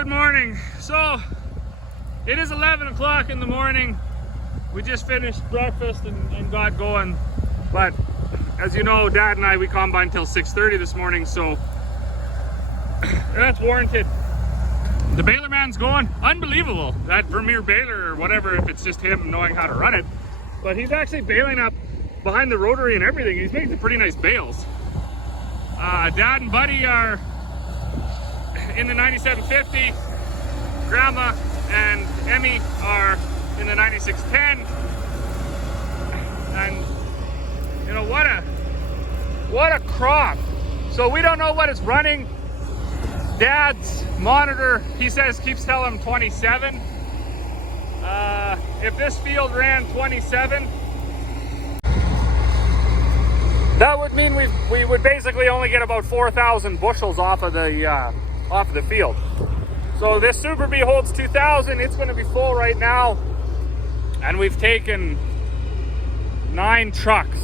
Good morning. So it is 11 o'clock in the morning. We just finished breakfast and got going, but as you know, Dad and I, we combined till 6:30 this morning, so that's warranted. The baler man's going. Unbelievable, that Vermeer baler or whatever, if it's just him knowing how to run it, but he's actually baling up behind the rotary and everything. He's making some pretty nice bales. Dad and Buddy are in the 9750. Grandma and Emmy are in the 9610. And you know, what a crop. So we don't know what it's running. Dad's monitor, he says, keeps telling him 27. If this field ran 27, that would mean we would basically only get about 4,000 bushels off of the field. So this Super Bee holds 2,000. It's going to be full right now, and we've taken 9 trucks.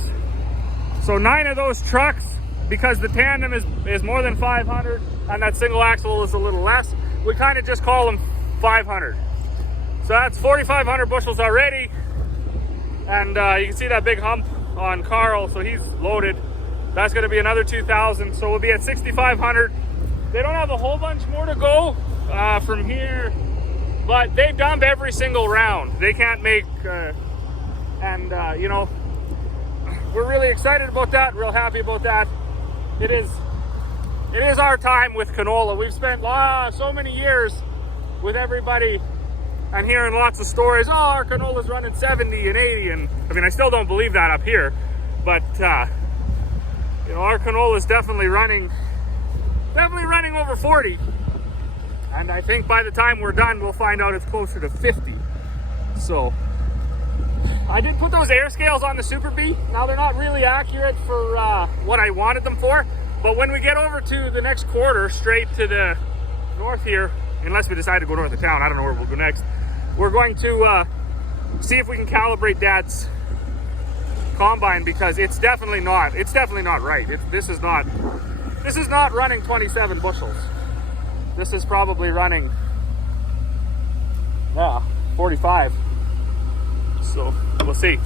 So 9 of those trucks, because the tandem is more than 500 and that single axle is a little less, we kind of just call them 500. So that's 4,500 bushels already, and you can see that big hump on Carl, so he's loaded. That's going to be another 2,000, so we'll be at 6,500. They don't have a whole bunch more to go from here, but they dump every single round. They can't make, you know, we're really excited about that, real happy about that. It is our time with canola. We've spent so many years with everybody and hearing lots of stories. Oh, our canola's running 70 and 80, and I mean, I still don't believe that up here, but you know, our canola is definitely running over 40, and I think by the time we're done, we'll find out it's closer to 50. So I did put those air scales on the Super Bee. Now they're not really accurate for what I wanted them for, but when we get over to the next quarter, straight to the north here, unless we decide to go north of town, I don't know where we'll go next, we're going to see if we can calibrate Dad's combine, because it's definitely not right. This is not running 27 bushels. This is probably running 45. So we'll see.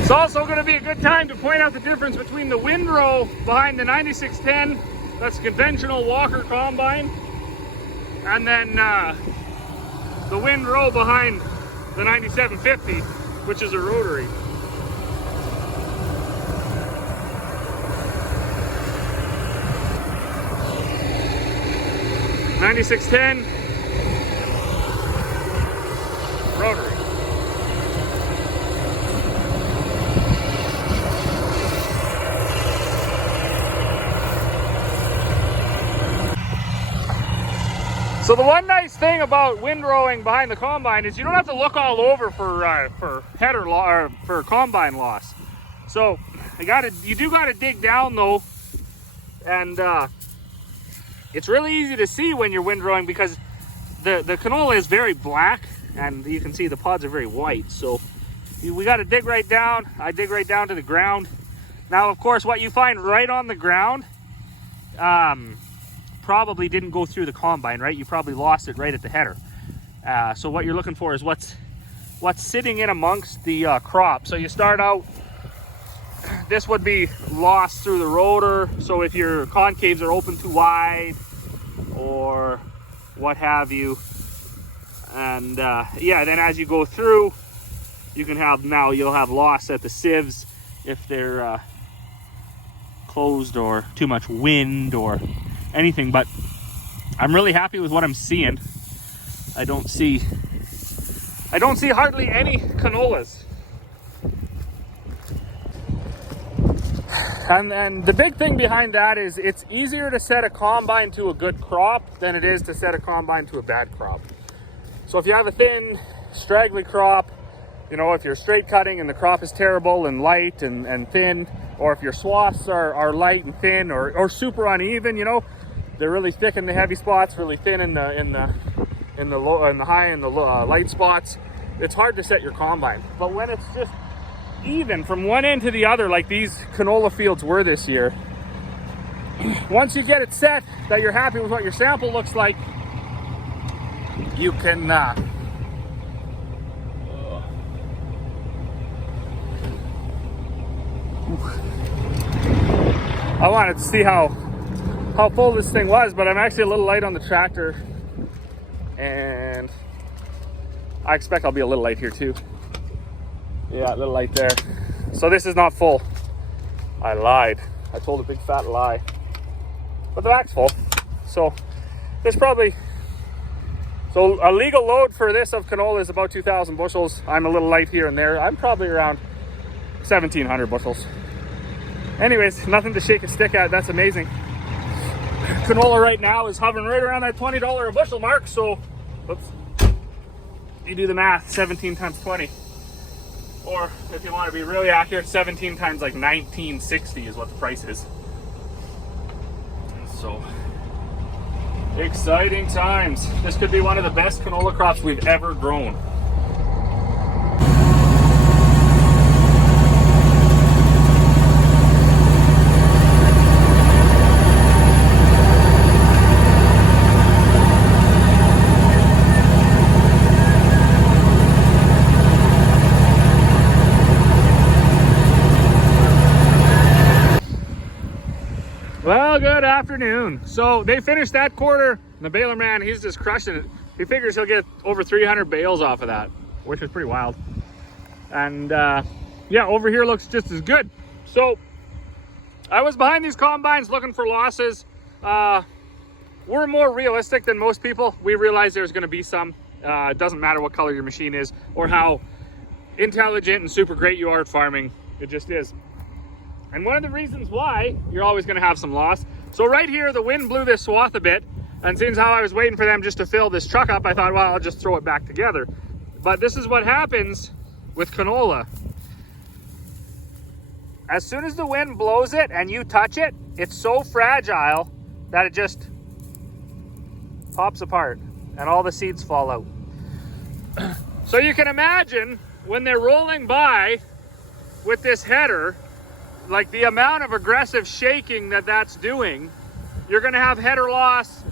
It's also going to be a good time to point out the difference between the windrow behind the 9610, that's conventional Walker combine, and then the windrow behind the 9750, which is a rotary. (9610) rotary. So the one nice thing about windrowing behind the combine is you don't have to look all over for header or for combine loss. So you do gotta dig down though, and it's really easy to see when you're windrowing because the canola is very black, and you can see the pods are very white. So we got to dig right down. I dig right down to the ground. Now, of course, what you find right on the ground probably didn't go through the combine, right? You probably lost it right at the header. So what you're looking for is what's sitting in amongst the crop. So you start out, this would be lost through the rotor. So if your concaves are open too wide or what have you, and yeah, then as you go through, you can have, you'll have loss at the sieves if they're closed or too much wind or anything. But I'm really happy with what I'm seeing. I don't see hardly any canolas. And the big thing behind that is it's easier to set a combine to a good crop than it is to set a combine to a bad crop. So if you have a thin, straggly crop, you know, if you're straight cutting and the crop is terrible and light and thin, or if your swaths are light and thin or super uneven, you know, they're really thick in the heavy spots, really thin in the low and the high and the light spots, it's hard to set your combine. But when it's just even from one end to the other, like these canola fields were this year, once you get it set that you're happy with what your sample looks like, you can I wanted to see how full this thing was, but I'm actually a little light on the tractor, and I expect I'll be a little light here too. Yeah, a little light there. So this is not full. I lied. I told a big fat lie. But the back's full. So there's probably, so a legal load for this of canola is about 2,000 bushels. I'm a little light here and there. I'm probably around 1,700 bushels. Anyways, nothing to shake a stick at. That's amazing. Canola right now is hovering right around that $20 a bushel mark. So, oops, you do the math, 17 times 20. Or if you want to be really accurate, 17 times like 1960 is what the price is. So, exciting times. This could be one of the best canola crops we've ever grown. Well, good afternoon. So they finished that quarter. The baler man, he's just crushing it. He figures he'll get over 300 bales off of that, which is pretty wild. And yeah, over here looks just as good. So I was behind these combines looking for losses. We're more realistic than most people. We realize there's going to be some. It doesn't matter what color your machine is or how intelligent and super great you are at farming. It just is. And one of the reasons why you're always going to have some loss. So right here, the wind blew this swath a bit. And seeing how I was waiting for them just to fill this truck up, I thought, well, I'll just throw it back together. But this is what happens with canola. As soon as the wind blows it and you touch it, it's so fragile that it just pops apart and all the seeds fall out. So you can imagine when they're rolling by with this header, like the amount of aggressive shaking that's doing, you're going to have header loss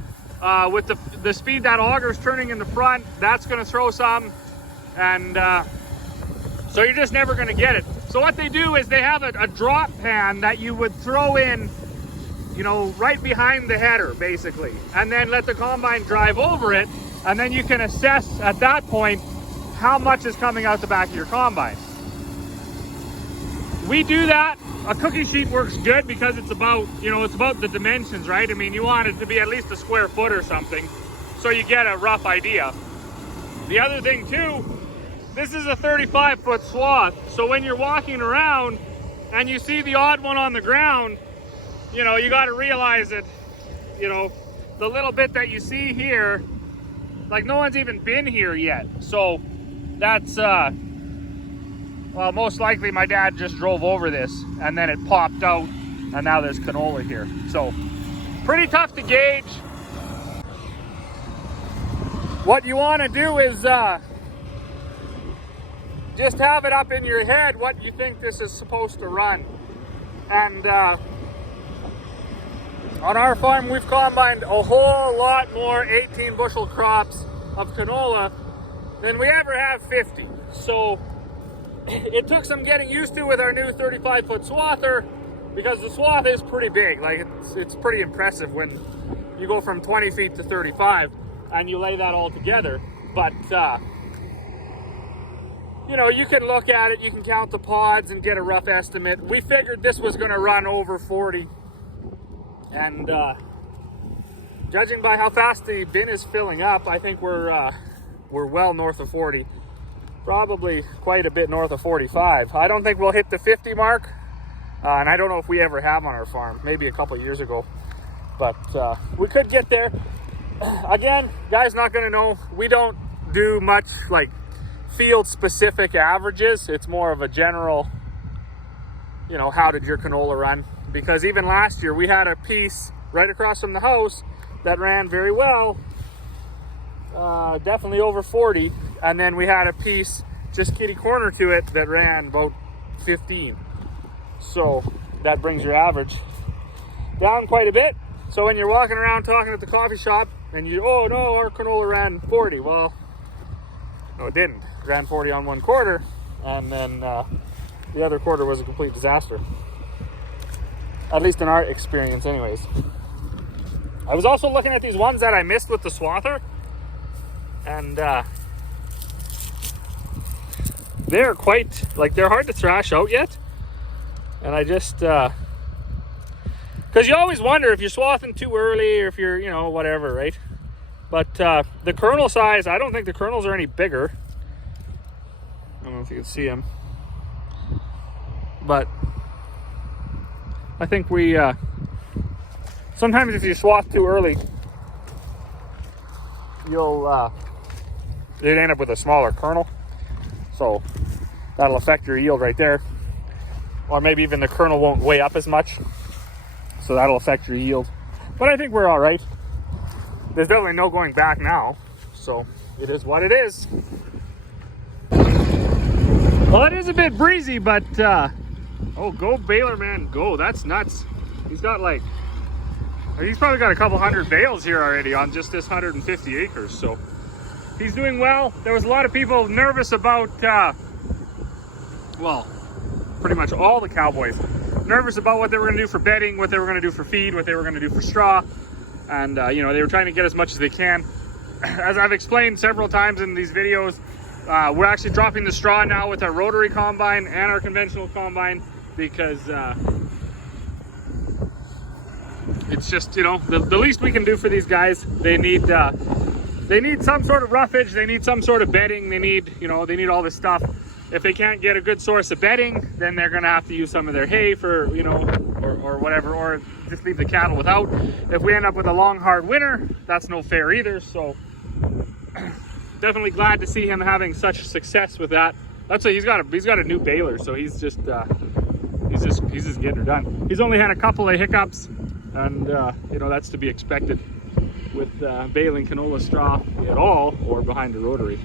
with the speed that auger's turning in the front. That's going to throw some, and so you're just never going to get it. So what they do is they have a drop pan that you would throw in, you know, right behind the header basically, and then let the combine drive over it, and then you can assess at that point how much is coming out the back of your combine. We do that. A cookie sheet works good because it's about, you know, it's about the dimensions, right? I mean, you want it to be at least a square foot or something, so you get a rough idea. The other thing too, this is a 35-foot swath, so when you're walking around and you see the odd one on the ground, you know, you got to realize that, you know, the little bit that you see here, like no one's even been here yet. So that's well, most likely my dad just drove over this and then it popped out and now there's canola here. So pretty tough to gauge. What you want to do is just have it up in your head what you think this is supposed to run. And on our farm, we've combined a whole lot more 18 bushel crops of canola than we ever have 50. So it took some getting used to with our new 35-foot swather, because the swath is pretty big. Like it's pretty impressive when you go from 20 feet to 35 and you lay that all together. But you know, you can look at it, you can count the pods and get a rough estimate. We figured this was going to run over 40, and judging by how fast the bin is filling up, I think we're well north of 40. Probably quite a bit north of 45. I don't think we'll hit the 50 mark, and I don't know if we ever have on our farm. Maybe a couple years ago, but we could get there. Again, guys, not going to know. We don't do much like field specific averages. It's more of a general, you know, how did your canola run? Because even last year we had a piece right across from the house that ran very well, definitely over 40, and then we had a piece just kitty corner to it that ran about 15. So that brings your average down quite a bit. So when you're walking around talking at the coffee shop and you, oh no, our canola ran 40. Well, no, it didn't. It ran 40 on one quarter, and then the other quarter was a complete disaster. At least in our experience anyways. I was also looking at these ones that I missed with the swather, and they're quite, like, they're hard to thrash out yet. And I just, because you always wonder if you're swathing too early or if you're, you know, whatever, right? But the kernel size, I don't think the kernels are any bigger. I don't know if you can see them. But I think we, sometimes if you swath too early, you'll end up with a smaller kernel. So that'll affect your yield right there. Or maybe even the kernel won't weigh up as much. So that'll affect your yield. But I think we're all right. There's definitely no going back now. So it is what it is. Well, it is a bit breezy, but oh, go baler, man, go. That's nuts. He's got like, he's probably got a couple hundred bales here already on just this 150 acres. So he's doing well. There was a lot of people nervous about, well, pretty much all the cowboys nervous about what they were going to do for bedding, what they were going to do for feed, what they were going to do for straw. And, you know, they were trying to get as much as they can. As I've explained several times in these videos, we're actually dropping the straw now with our rotary combine and our conventional combine, because it's just, you know, the least we can do for these guys. They need some sort of roughage, they need some sort of bedding, they need, you know, they need all this stuff. If they can't get a good source of bedding, then they're gonna have to use some of their hay for, you know, or whatever, or just leave the cattle without. If we end up with a long, hard winter, that's no fair either. So definitely glad to see him having such success with that. That's what he's got a new baler, so he's just getting her done. He's only had a couple of hiccups, and you know, that's to be expected with baling canola straw at all or behind the rotary.